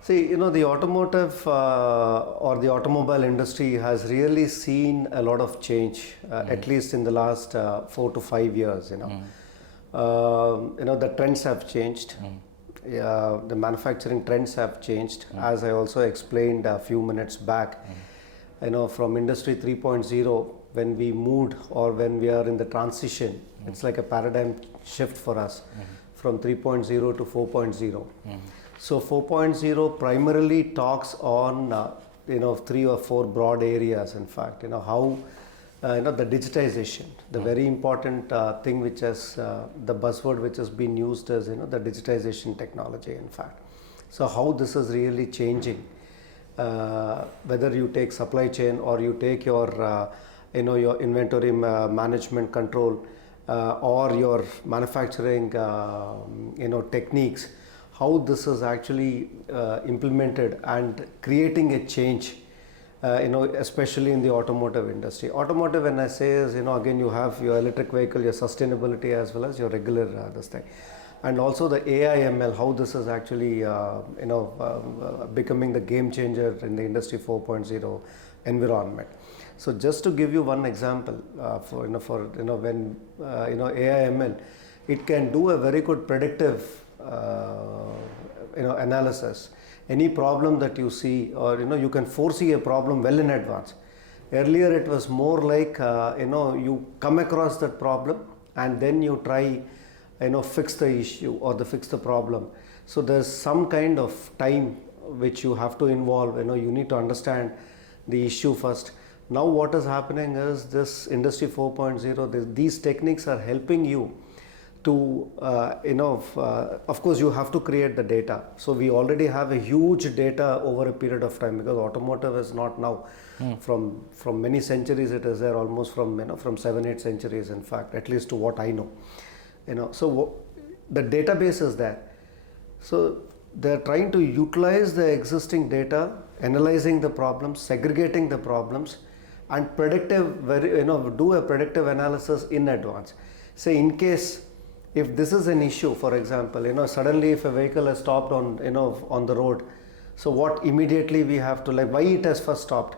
See, the automotive or the automobile industry has really seen a lot of change, at least in the last 4 to 5 years. The trends have changed. The manufacturing trends have changed, as I also explained a few minutes back. From Industry 3.0, when we moved or when we are in the transition, it's like a paradigm shift for us from 3.0 to 4.0. So 4.0 primarily talks on 3 or 4 broad areas. In fact, how the digitization, the very important thing which has the buzzword which has been used is the digitization technology. In fact, so how this is really changing, whether you take supply chain or you take your your inventory management control or your manufacturing techniques. How this is actually implemented and creating a change, especially in the automotive industry. Automotive, when I say, is again you have your electric vehicle, your sustainability, as well as your regular this thing, and also the AI ML. How this is actually becoming the game changer in the Industry 4.0 environment. So just to give you one example, when AI ML, it can do a very good predictive analysis. Any problem that you see, or you can foresee a problem well in advance. Earlier it was more like you come across that problem and then you try fix the issue or fix the problem. So there's some kind of time which you have to involve. You need to understand the issue first. Now what is happening is this Industry 4.0, these techniques are helping you to of course you have to create the data. So we already have a huge data over a period of time, because automotive is not now from many centuries. It is there almost from 7-8 centuries, in fact, at least to what I know. So the database is there. So they're trying to utilize the existing data, analyzing the problems, segregating the problems, and do a predictive analysis in advance. Say in case if this is an issue, for example, suddenly if a vehicle has stopped on the road, so what immediately we have to, why it has first stopped.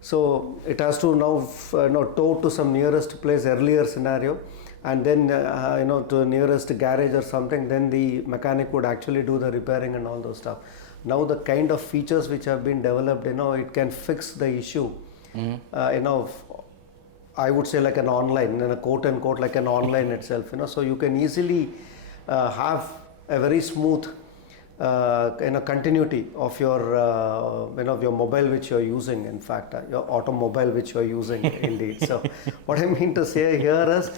So it has to now tow to some nearest place, earlier scenario, and then to the nearest garage or something. Then the mechanic would actually do the repairing and all those stuff. Now the kind of features which have been developed, it can fix the issue. I would say like an online, in a quote unquote, like an online itself, so you can easily have a very smooth continuity of your your mobile which you're using, in fact, your automobile which you're using indeed. So what I mean to say here is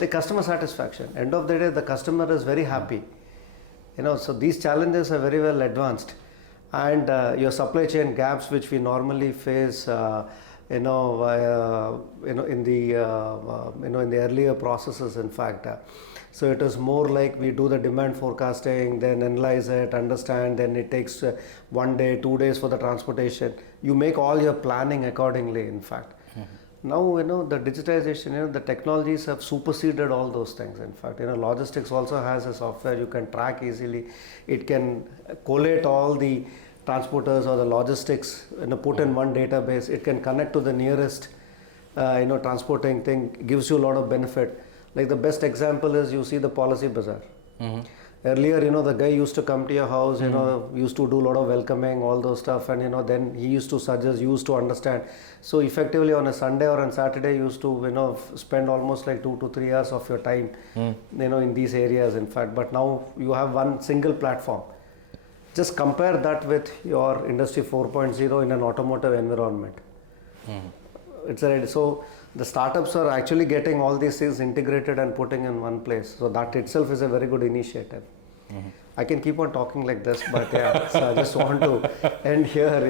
the customer satisfaction. End of the day, the customer is very happy. So these challenges are very well advanced, and your supply chain gaps which we normally face in the earlier processes, in fact. So it is more like we do the demand forecasting, then analyze it, understand, then it takes 1 day, 2 days for the transportation. You make all your planning accordingly, in fact. Now, the digitization, the technologies have superseded all those things. In fact, logistics also has a software you can track easily. It can collate all the transporters or the logistics, put in one database. It can connect to the nearest transporting thing. Gives you a lot of benefit. Like the best example is, you see the policy bazaar. Earlier, the guy used to come to your house, used to do a lot of welcoming, all those stuff, and then he used to suggest, used to understand. So effectively on a Sunday or on Saturday, you used to spend almost like 2 to 3 hours of your time in these areas, in fact. But now you have one single platform. Just compare that with your Industry 4.0 in an automotive environment. It's already, so the startups are actually getting all these things integrated and putting in one place. So that itself is a very good initiative. I can keep on talking like this, but yeah, so I just want to end here.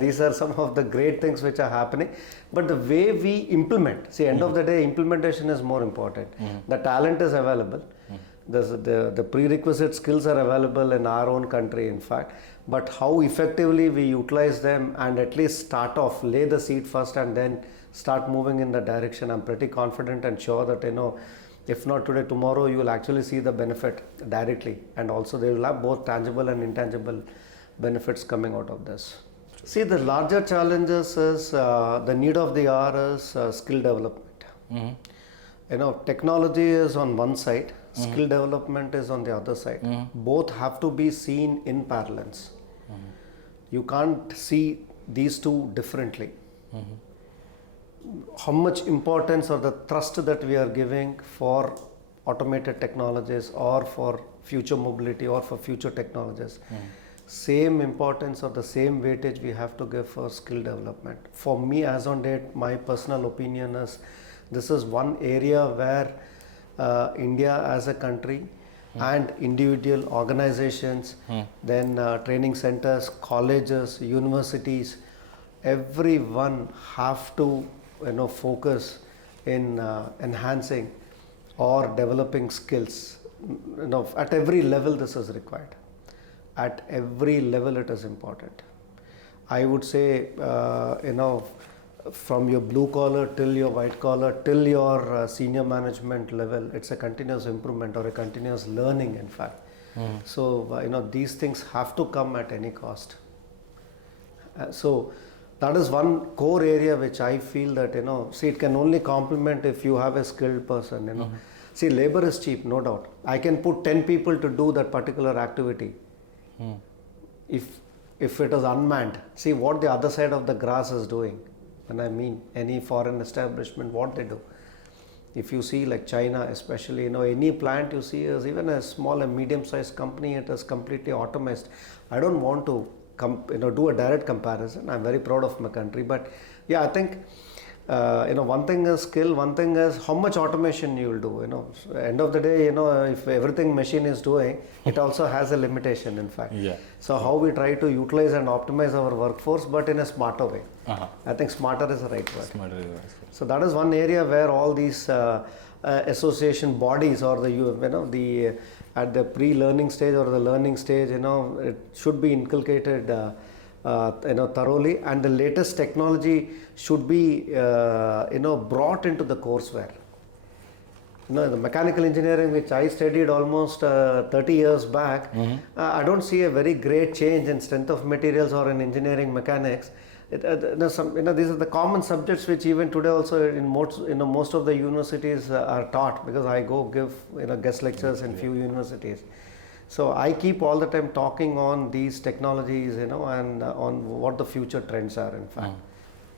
These are some of the great things which are happening. But the way we implement, see, end of the day, implementation is more important. The talent is available. The prerequisite skills are available in our own country, in fact. But how effectively we utilize them and at least start off, lay the seed first and then start moving in that direction, I'm pretty confident and sure that If not today, tomorrow you will actually see the benefit directly, and also they will have both tangible and intangible benefits coming out of this. See, the larger challenges is the need of the hour is skill development. Technology is on one side, skill development is on the other side. Both have to be seen in parallels. You can't see these two differently. How much importance or the thrust that we are giving for automated technologies or for future mobility or for future technologies, same importance or the same weightage we have to give for skill development. For me, as on date, my personal opinion is this is one area where India as a country and individual organizations, then training centers, colleges, universities, everyone have to focus in enhancing or developing skills. At every level this is required. At every level it is important. I would say from your blue collar till your white collar till your senior management level, it's a continuous improvement or a continuous learning, in fact. So these things have to come at any cost. So that is one core area which I feel that see, it can only complement if you have a skilled person. See, labor is cheap, no doubt. I can put 10 people to do that particular activity. If it is unmanned, see what the other side of the grass is doing. When I mean any foreign establishment, what they do. If you see like China especially, any plant you see is even a small and medium-sized company, it is completely automated. I don't want to do a direct comparison. I'm very proud of my country, but yeah, I think one thing is skill, one thing is how much automation you will do. End of the day, if everything machine is doing, it also has a limitation, in fact. So how we try to utilize and optimize our workforce, but in a smarter way. I think smarter is the right word. Smarter is the right word. So that is one area where all these association bodies or the at the pre-learning stage or the learning stage, it should be inculcated thoroughly, and the latest technology should be brought into the courseware. The mechanical engineering which I studied almost 30 years back, I don't see a very great change in strength of materials or in engineering mechanics. These are the common subjects which even today also in most of the universities are taught, because I go give guest lectures in few universities. So I keep all the time talking on these technologies, and on what the future trends are, in fact.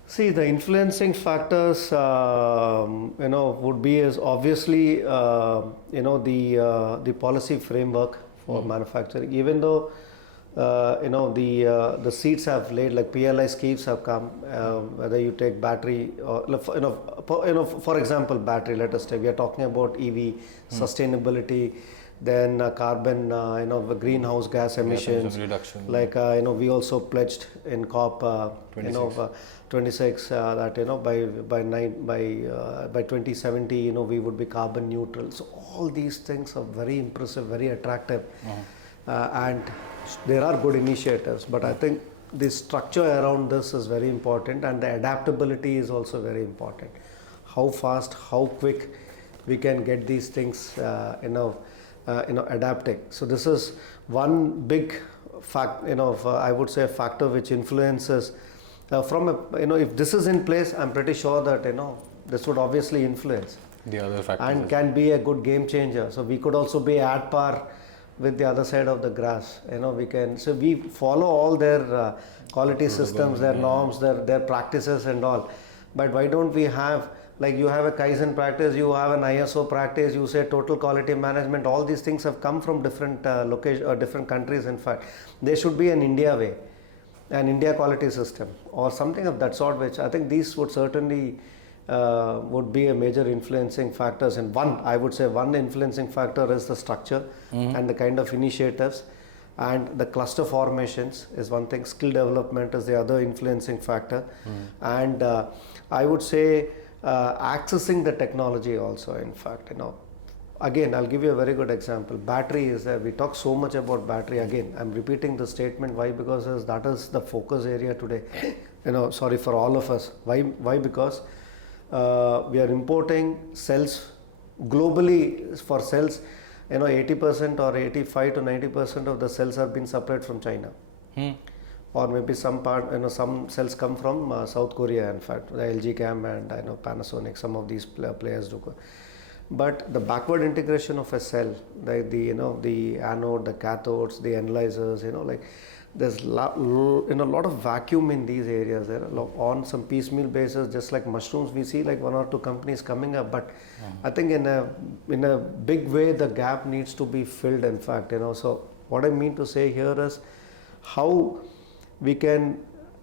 See, the influencing factors, would be is obviously, the policy framework for manufacturing. Even though, the seeds have laid, like PLI schemes have come, whether you take battery or, for example, battery, let us say, we are talking about EV, sustainability, then carbon, greenhouse gas emissions, reduction. like we also pledged in COP 26 that by 2070 we would be carbon neutral. So all these things are very impressive, very attractive, and there are good initiatives. But I think the structure around this is very important, and the adaptability is also very important. How fast, how quick we can get these things, adapting. So this is one big fact, I would say a factor which influences if this is in place, I'm pretty sure that this would obviously influence the other factors and can be a good game changer. So we could also be at par with the other side of the grass. We follow all their quality systems, their norms, their practices and all. But why don't we have, like you have a Kaizen practice, you have an ISO practice, you say total quality management, all these things have come from different locations or different countries. In fact, there should be an India way, an India quality system or something of that sort, which I think these would certainly would be a major influencing factors. And I would say one influencing factor is the structure and the kind of initiatives, and the cluster formations is one thing. Skill development is the other influencing factor, and I would say accessing the technology also. In fact, again, I'll give you a very good example. Battery is there. We talk so much about battery. Again, I'm repeating the statement. Why? Because that is the focus area today. Sorry, for all of us. Why? Because we are importing cells globally for cells, 80% or 85 to 90% of the cells are being supplied from China. Or maybe some part, some cells come from South Korea. In fact, the LG Cam and I know Panasonic, some of these players do. But the backward integration of a cell, the anode, the cathodes, the analyzers, there's lot of vacuum in these areas. There on some piecemeal basis, just like mushrooms, we see like 1 or 2 companies coming up. But I think in a big way, the gap needs to be filled. In fact, so what I mean to say here is how we can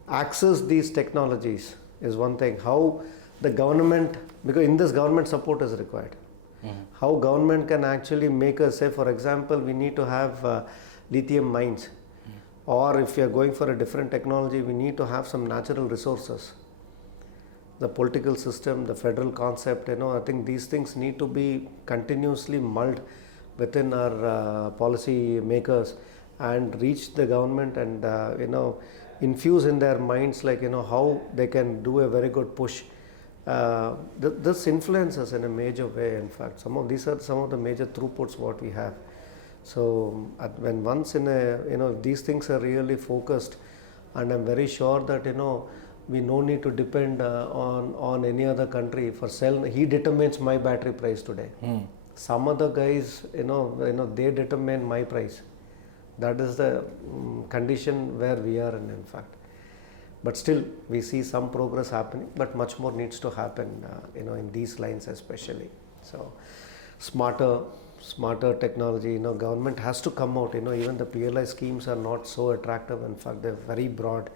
access these technologies is one thing. How the government, because in this government support is required. How government can actually make us say, for example, we need to have lithium mines, or if we are going for a different technology, we need to have some natural resources. The political system, the federal concept, I think these things need to be continuously mulled within our policy makers and reach the government and infuse in their minds like how they can do a very good push. This influences in a major way. In fact, these are some of the major throughputs what we have. So when once these things are really focused, and I'm very sure that we no need to depend on any other country for cell. He determines my battery price today. Some other guys they determine my price. That is the condition where we are in fact. But still, we see some progress happening, but much more needs to happen, in these lines especially. So, smarter technology, government has to come out, even the PLI schemes are not so attractive. In fact, they're very broad,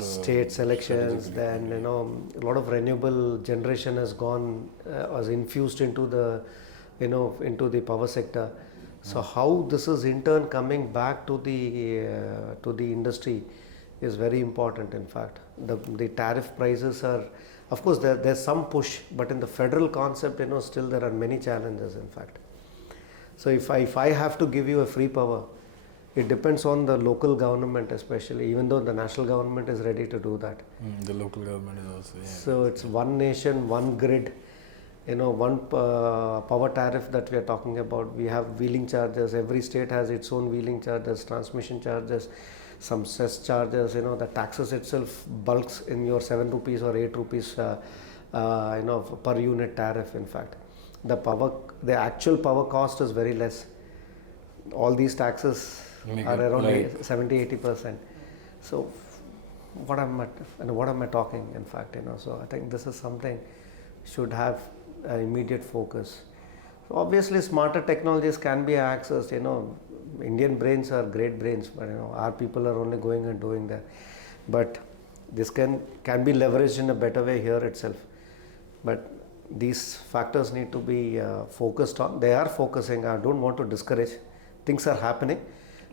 state selections, then, a lot of renewable generation has gone, was infused into the, into the power sector. So, how this is in turn coming back to the industry is very important. In fact, the tariff prices are, of course, there's some push, but in the federal concept, still there are many challenges. In fact, so if I have to give you a free power, it depends on the local government, especially, even though the national government is ready to do that. The local government is also. Yeah, so it's one nation, one grid. One power tariff that we are talking about. We have wheeling charges. Every state has its own wheeling charges, transmission charges, some cess charges. The taxes itself bulks in your 7 rupees or 8 rupees, per unit tariff. In fact, the actual power cost is very less. All these taxes are around 70-80%. So, what am I talking? In fact, so I think this is something should have immediate focus. So obviously, smarter technologies can be accessed. Indian brains are great brains, but our people are only going and doing that. But this can be leveraged in a better way here itself. But these factors need to be focused on. They are focusing. I don't want to discourage. Things are happening.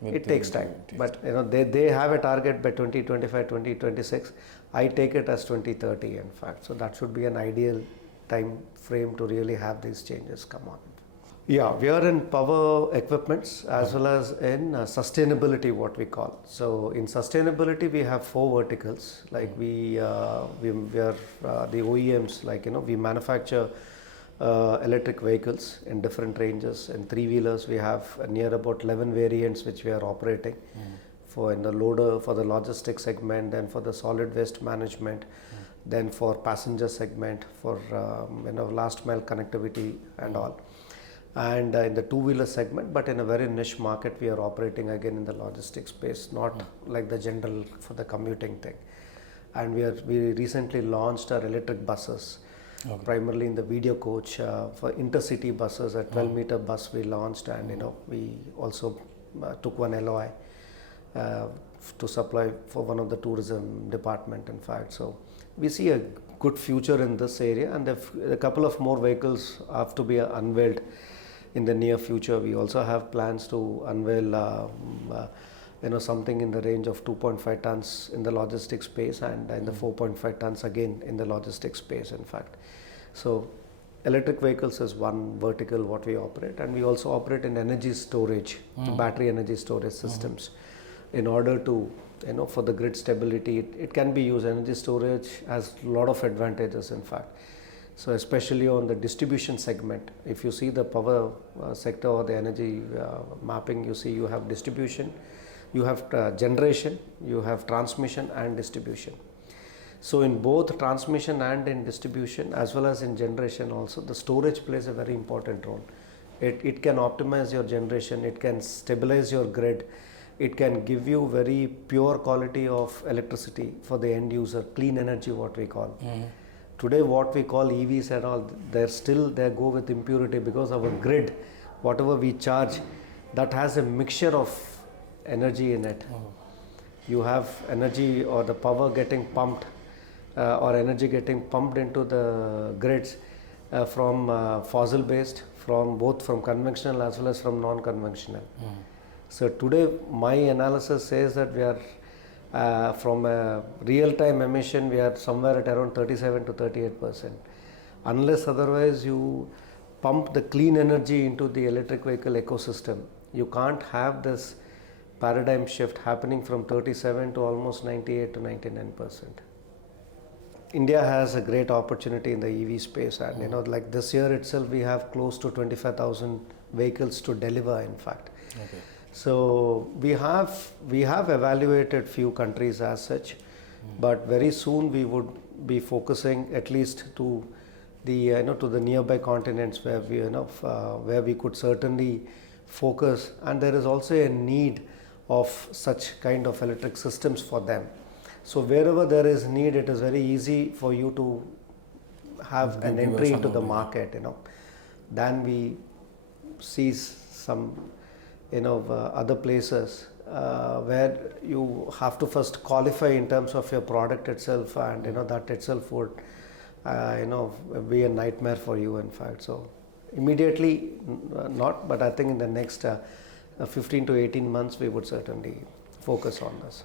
It takes time. But they have a target by 2025, 2026. I take it as 2030. In fact, so that should be an ideal time frame to really have these changes come on. Yeah, we are in power equipments as well as in sustainability, what we call. So in sustainability, we have 4 verticals. Like we are the OEMs. Like we manufacture electric vehicles in different ranges. In 3-wheelers, we have near about 11 variants which we are operating. For in the loader, for the logistics segment, then for the solid waste management. Then for passenger segment, for last mile connectivity and all, and in the 2-wheeler segment, but in a very niche market, we are operating again in the logistics space, not like the general for the commuting thing. And we recently launched our electric buses, primarily in the video coach for intercity buses. A 12-meter bus we launched, and we also took one LOI to supply for one of the tourism department. In fact, so we see a good future in this area, and a couple of more vehicles have to be unveiled in the near future. We also have plans to unveil something in the range of 2.5 tons in the logistics space, and in the 4.5 tons again in the logistics space. In fact, so electric vehicles is one vertical what we operate, and we also operate in energy storage, battery energy storage systems, in order to for the grid stability. It can be used. Energy storage has a lot of advantages. In fact, So especially on the distribution segment, if you see the power sector or the energy mapping, you see you have distribution, you have generation, you have transmission and distribution. So in both transmission and in distribution as well as in generation also, the storage plays a very important role. It can optimize your generation, it can stabilize your grid, it can give you very pure quality of electricity for the end user, clean energy what we call. Today what we call EVs and all, they go with impurity because our grid, whatever we charge, that has a mixture of energy in it. You have energy or the power getting pumped or energy getting pumped into the grids from fossil based, from both from conventional as well as from non-conventional. So today my analysis says that we are from a real-time emission, we are somewhere at around 37 to 38%. Unless otherwise you pump the clean energy into the electric vehicle ecosystem, you can't have this paradigm shift happening from 37 to almost 98 to 99%. India has a great opportunity in the EV space, and like this year itself we have close to 25,000 vehicles to deliver, in fact. Okay. So we have evaluated few countries as such, but very soon we would be focusing at least to the to the nearby continents where we could certainly focus, and there is also a need of such kind of electric systems for them. So wherever there is need, it is very easy for you to have an entry into the market. Then we see some other places where you have to first qualify in terms of your product itself, and that itself would be a nightmare for you, in fact. So immediately not, but I think in the next 15 to 18 months we would certainly focus on this.